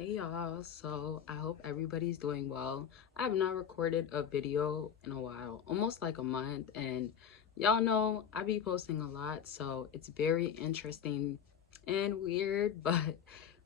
Hey y'all, so I hope everybody's doing well. I have not recorded a video in a while, almost like a month, and y'all know I be posting a lot, so it's very interesting and weird, but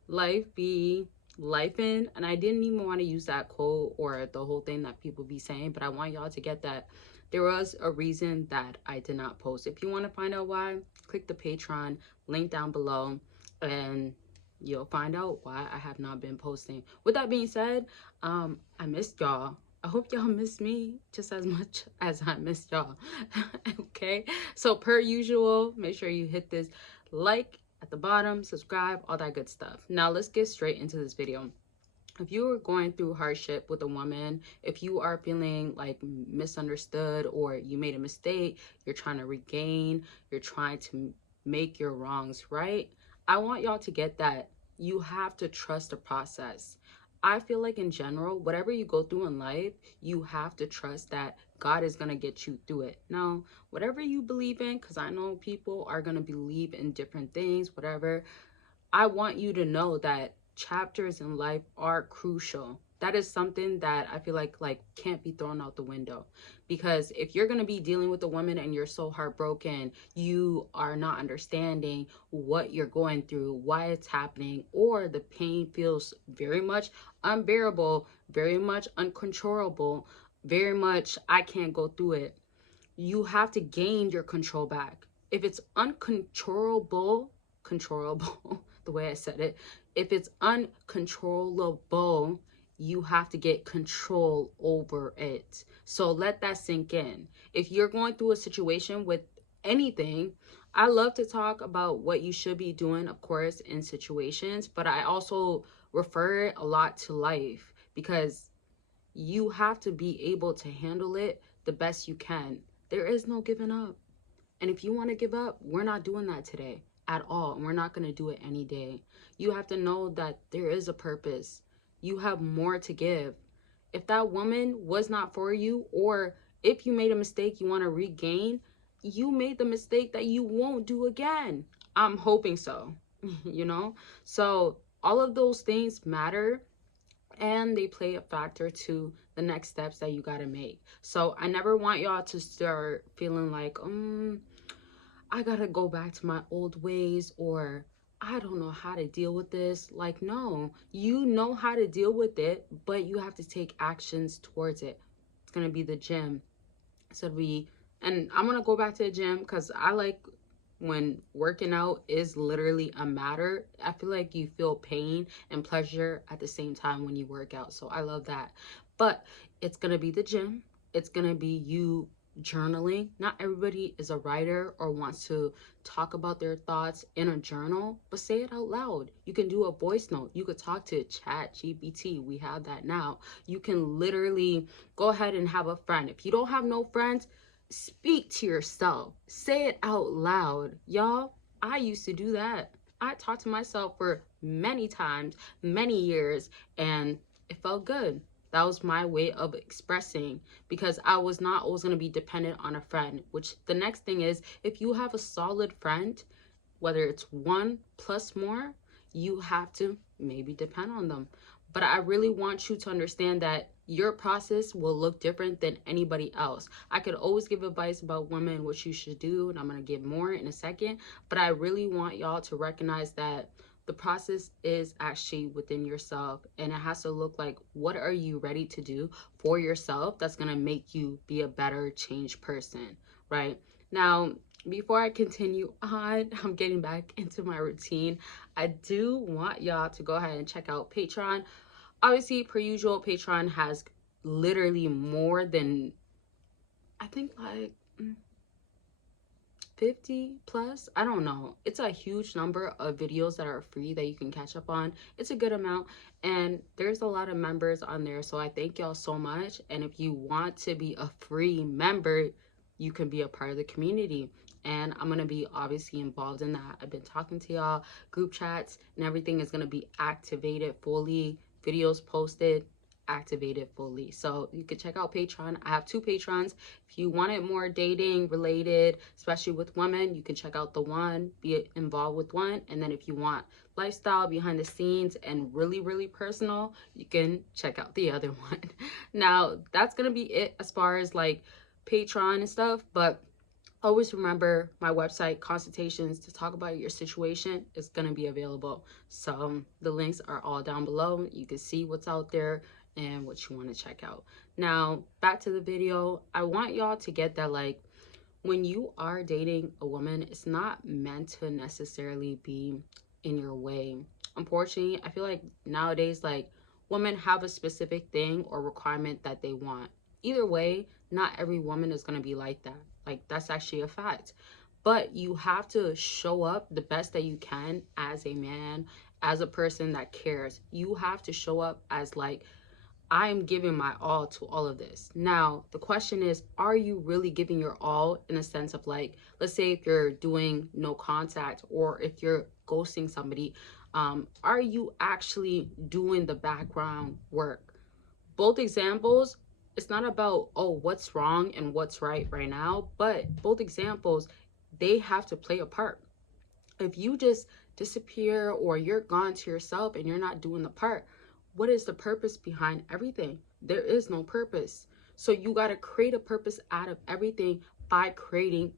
life be lifing, and I didn't even want to use that quote or the whole thing that people be saying, but I want y'all to get that there was a reason that I did not post. If you want to find out why, click the Patreon link down below, and you'll find out why I have not been posting. With that being said, I missed y'all. I hope y'all miss me just as much as I missed y'all. Okay, so per usual, make sure you hit this like at the bottom, subscribe, all that good stuff. Now let's get straight into this video. If you are going through hardship with a woman, if you are feeling like misunderstood or you made a mistake, you're trying to regain, you're trying to make your wrongs right, I want y'all to get that you have to trust the process. I feel like in general, whatever you go through in life, you have to trust that God is going to get you through it. Now, whatever you believe in, because I know people are going to believe in different things, whatever, I want you to know that chapters in life are crucial. That is something that I feel like can't be thrown out the window, because if you're going to be dealing with a woman and you're so heartbroken, you are not understanding what you're going through, why it's happening, or the pain feels very much unbearable, very much uncontrollable, very much I can't go through it. You have to gain your control back. If it's uncontrollable, controllable, the way I said it, if it's uncontrollable, you have to get control over it. So let that sink in. If you're going through a situation with anything, I love to talk about what you should be doing, of course, in situations, but I also refer it a lot to life, because you have to be able to handle it the best you can. There is no giving up. And if you want to give up, we're not doing that today at all. And we're not going to do it any day. You have to know that there is a purpose. You have more to give. If that woman was not for you, or if you made a mistake you want to regain, you made the mistake that you won't do again. I'm hoping so, you know? So all of those things matter, and they play a factor to the next steps that you got to make. So I never want y'all to start feeling like, I got to go back to my old ways, or I don't know how to deal with this. Like, no, you know how to deal with it, but you have to take actions towards it. It's going to be the gym. So and I'm going to go back to the gym because I like when working out is literally a matter. I feel like you feel pain and pleasure at the same time when you work out. So I love that. But it's going to be the gym. It's going to be you journaling. Not everybody is a writer or wants to talk about their thoughts in a journal, but say it out loud. You can do a voice note. You could talk to ChatGPT. We have that now. You can literally go ahead and have a friend. If you don't have no friends, speak to yourself. Say it out loud. Y'all, I used to do that. I talked to myself for many times, many years, and it felt good. That was my way of expressing, because I was not always going to be dependent on a friend. Which the next thing is, if you have a solid friend, whether it's one plus more, you have to maybe depend on them. But I really want you to understand that your process will look different than anybody else. I could always give advice about women, what you should do, and I'm going to give more in a second. But I really want y'all to recognize that the process is actually within yourself, and it has to look like, what are you ready to do for yourself that's going to make you be a better changed person, right? Now, before I continue on, I'm getting back into my routine. I do want y'all to go ahead and check out Patreon. Obviously, per usual, Patreon has literally more than, I think, like 50 plus, I don't know. It's a huge number of videos that are free that you can catch up on. It's a good amount, and there's a lot of members on there, so I thank y'all so much. And if you want to be a free member, you can be a part of the community, and I'm gonna be obviously involved in that. I've been talking to y'all. Group chats and everything is gonna be activated fully, videos posted, activated fully. So you could check out Patreon. I have 2 Patrons. If you want it more dating related, especially with women, you can check out the one, be involved with one. And then if you want lifestyle, behind the scenes, and really, really personal, you can check out the other one. Now, that's gonna be it as far as like Patreon and stuff, but always remember my website, Consultations, to talk about your situation is going to be available. So the links are all down below. You can see what's out there and what you want to check out. Now, back to the video. I want y'all to get that, like, when you are dating a woman, it's not meant to necessarily be in your way. Unfortunately, I feel like nowadays, like, women have a specific thing or requirement that they want. Either way, not every woman is going to be like that. Like, that's actually a fact. But you have to show up the best that you can as a man, as a person that cares. You have to show up as, like, I am giving my all to all of this. Now, the question is, are you really giving your all in a sense of, like, let's say if you're doing no contact or if you're ghosting somebody, are you actually doing the background work? Both examples, it's not about, oh, what's wrong and what's right now, but both examples, they have to play a part. If you just disappear or you're gone to yourself and you're not doing the part, what is the purpose behind everything? There is no purpose. So you got to create a purpose out of everything by creating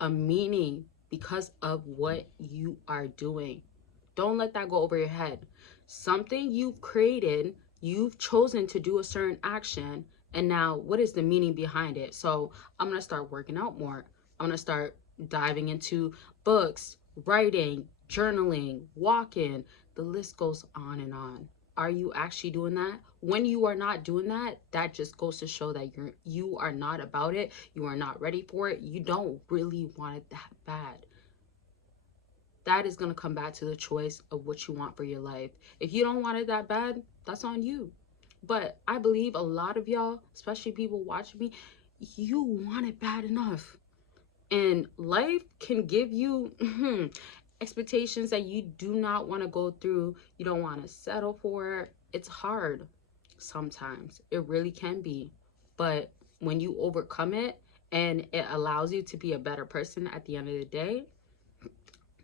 a meaning because of what you are doing. Don't let that go over your head. Something you've created, you've chosen to do a certain action, and now what is the meaning behind it? So I'm going to start working out more. I'm going to start diving into books, writing, journaling, walking. The list goes on and on. Are you actually doing that? When you are not doing that, that just goes to show that you are not about it. You are not ready for it. You don't really want it that bad. That is going to come back to the choice of what you want for your life. If you don't want it that bad, that's on you. But I believe a lot of y'all, especially people watching me, you want it bad enough. And life can give you expectations that you do not want to go through. You don't want to settle for it. It's hard sometimes. It really can be. But when you overcome it and it allows you to be a better person at the end of the day,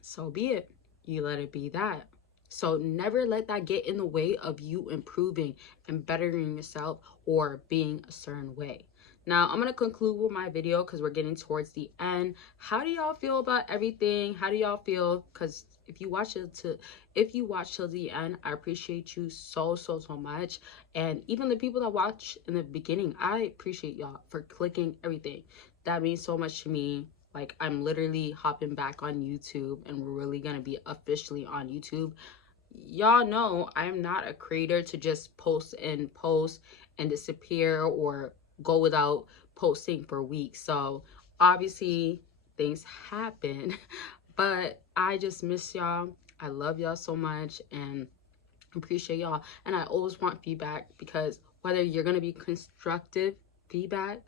so be it. You let it be that. So never let that get in the way of you improving and bettering yourself or being a certain way. Now, I'm going to conclude with my video because we're getting towards the end. How do y'all feel about everything? How do y'all feel? Because if you watch till the end, I appreciate you so much. And even the people that watch in the beginning, I appreciate y'all for clicking everything. That means so much to me. Like, I'm literally hopping back on YouTube and we're really going to be officially on YouTube. Y'all know I'm not a creator to just post and disappear or go without posting for weeks. So obviously things happen, but I just miss y'all. I love y'all so much and appreciate y'all. And I always want feedback because whether you're going to be constructive feedback,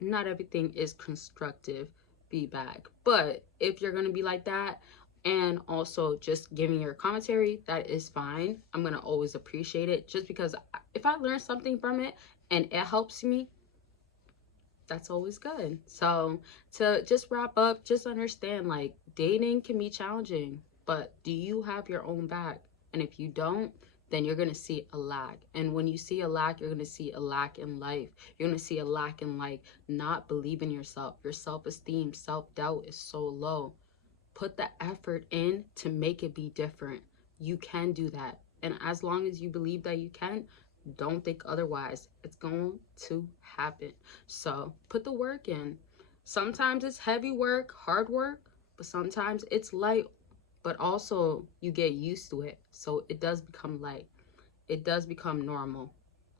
not everything is constructive feedback. But if you're going to be like that and also just giving your commentary, that is fine. I'm going to always appreciate it just because if I learn something from it and it helps me, that's always good. So to just wrap up, just understand, like, dating can be challenging, but do you have your own back? And if you don't, then you're going to see a lack. And when you see a lack, you're going to see a lack in life. You're going to see a lack in, like, not believing yourself. Your self-esteem, self-doubt is so low. Put the effort in to make it be different. You can do that. And as long as you believe that you can, don't think otherwise. It's going to happen. So put the work in. Sometimes it's heavy work, hard work, but sometimes it's light, but also you get used to it. So it does become light. It does become normal,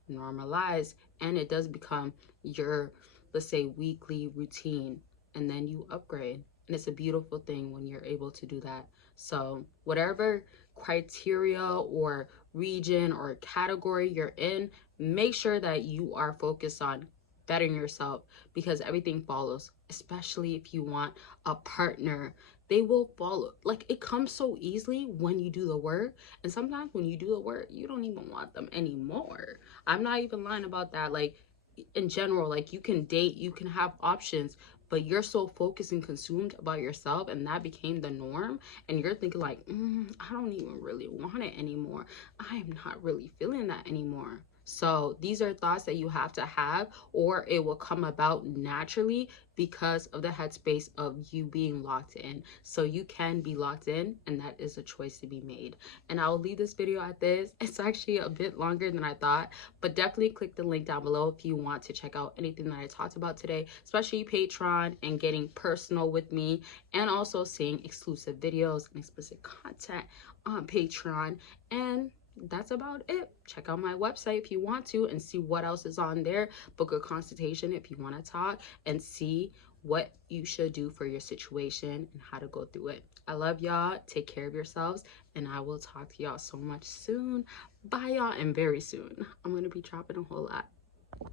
normalized, and it does become your, let's say, weekly routine. And then you upgrade. And it's a beautiful thing when you're able to do that. So whatever criteria or region or category you're in, make sure that you are focused on bettering yourself because everything follows, especially if you want a partner. They will follow. Like, it comes so easily when you do the work. And sometimes when you do the work, you don't even want them anymore. I'm not even lying about that. Like, in general, like, you can date, you can have options, but you're so focused and consumed about yourself, and that became the norm, and you're thinking like, I don't even really want it anymore. I am not really feeling that anymore. So these are thoughts that you have to have, or it will come about naturally because of the headspace of you being locked in. So you can be locked in, and that is a choice to be made. And I'll leave this video at this. It's actually a bit longer than I thought, but definitely click the link down below if you want to check out anything that I talked about today, especially Patreon and getting personal with me, and also seeing exclusive videos and explicit content on Patreon. And that's about it. Check out my website if you want to and see what else is on there. Book a consultation if you want to talk and see what you should do for your situation and how to go through it. I love y'all. Take care of yourselves, and I will talk to y'all so much soon. Bye, y'all, and very soon. I'm going to be dropping a whole lot.